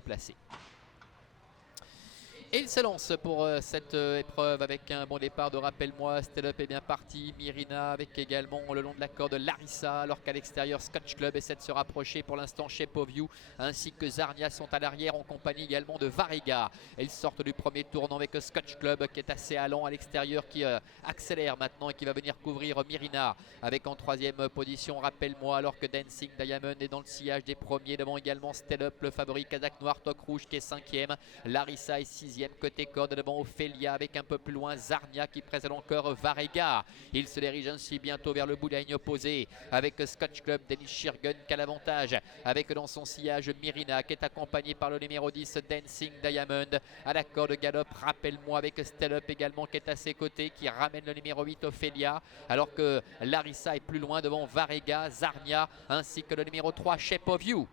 placé. Et il se lance pour cette épreuve avec un bon départ de Rappelle-moi. Stell Up est bien parti. Myrina avec également le long de la corde Larissa, alors qu'à l'extérieur Scotch Club essaie de se rapprocher. Pour l'instant Shape of You ainsi que Zarnia sont à l'arrière en compagnie également de Varega. Ils sortent du premier tournant avec Scotch Club qui est assez allant à l'extérieur, qui accélère maintenant et qui va venir couvrir Myrina avec en troisième position Rappelle-moi, alors que Dancing Diamond est dans le sillage des premiers. Devant également Stell Up, le favori Kazakh Noir, Toc Rouge qui est cinquième. Larissa est sixième côté corde, devant Ophelia avec un peu plus loin Zarnia qui précède encore Varega. Il se dirige ainsi bientôt vers le bout de la ligne opposée avec Scotch Club. Denis Shirgun qui a l'avantage avec dans son sillage Myrina qui est accompagné par le numéro 10 Dancing Diamond. À la corde galop Rappelle-moi avec Stell Up également qui est à ses côtés, qui ramène le numéro 8 Ophelia, alors que Larissa est plus loin devant Varega, Zarnia ainsi que le numéro 3 Shape of You.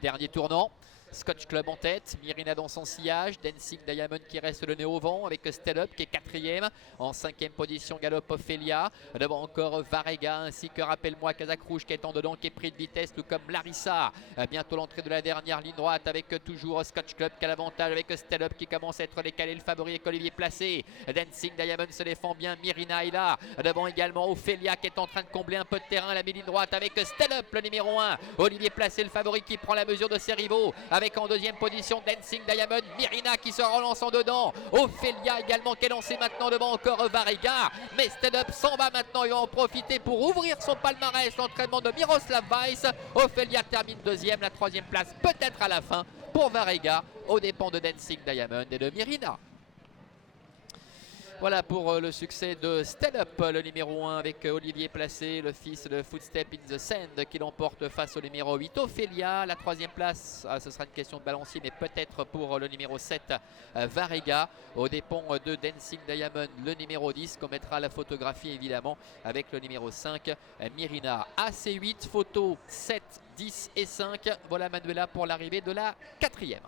Dernier tournant, Scotch Club en tête, Myrina dans son sillage, Dancing Diamond qui reste le nez au vent avec Stell Up qui est quatrième. En cinquième position Galop Ophelia, devant encore Varega ainsi que Rappelle-moi Kazakh Rouge qui est en dedans, qui est pris de vitesse, tout comme Larissa. Bientôt l'entrée de la dernière ligne droite avec toujours Scotch Club qui a l'avantage avec Stell Up qui commence à être décalé, le favori avec Olivier Placé. Dancing Diamond se défend bien, Myrina est là, devant également Ophelia qui est en train de combler un peu de terrain à la mi-ligne droite avec Stell Up le numéro 1. Olivier Placé le favori qui prend la mesure de ses rivaux avec en deuxième position Dancing Diamond, Myrina qui se relance en dedans, Ophelia également qui est lancé maintenant devant encore Varega, mais Stell Up s'en va maintenant, il va en profiter pour ouvrir son palmarès, l'entraînement de Miroslav Weiss. Ophelia termine deuxième, la troisième place peut-être à la fin pour Varega aux dépens de Dancing Diamond et de Myrina. Voilà pour le succès de Stell Up, le numéro 1 avec Olivier Placé, le fils de Footstep in the Sand qui l'emporte face au numéro 8 Ophelia. La troisième place, ce sera une question de balancier, mais peut-être pour le numéro 7 Varega, aux dépens de Dancing Diamond, le numéro 10 qu'on mettra la photographie évidemment avec le numéro 5 Myrina. AC8, photo 7, 10 et 5. Voilà Manuela pour l'arrivée de la quatrième.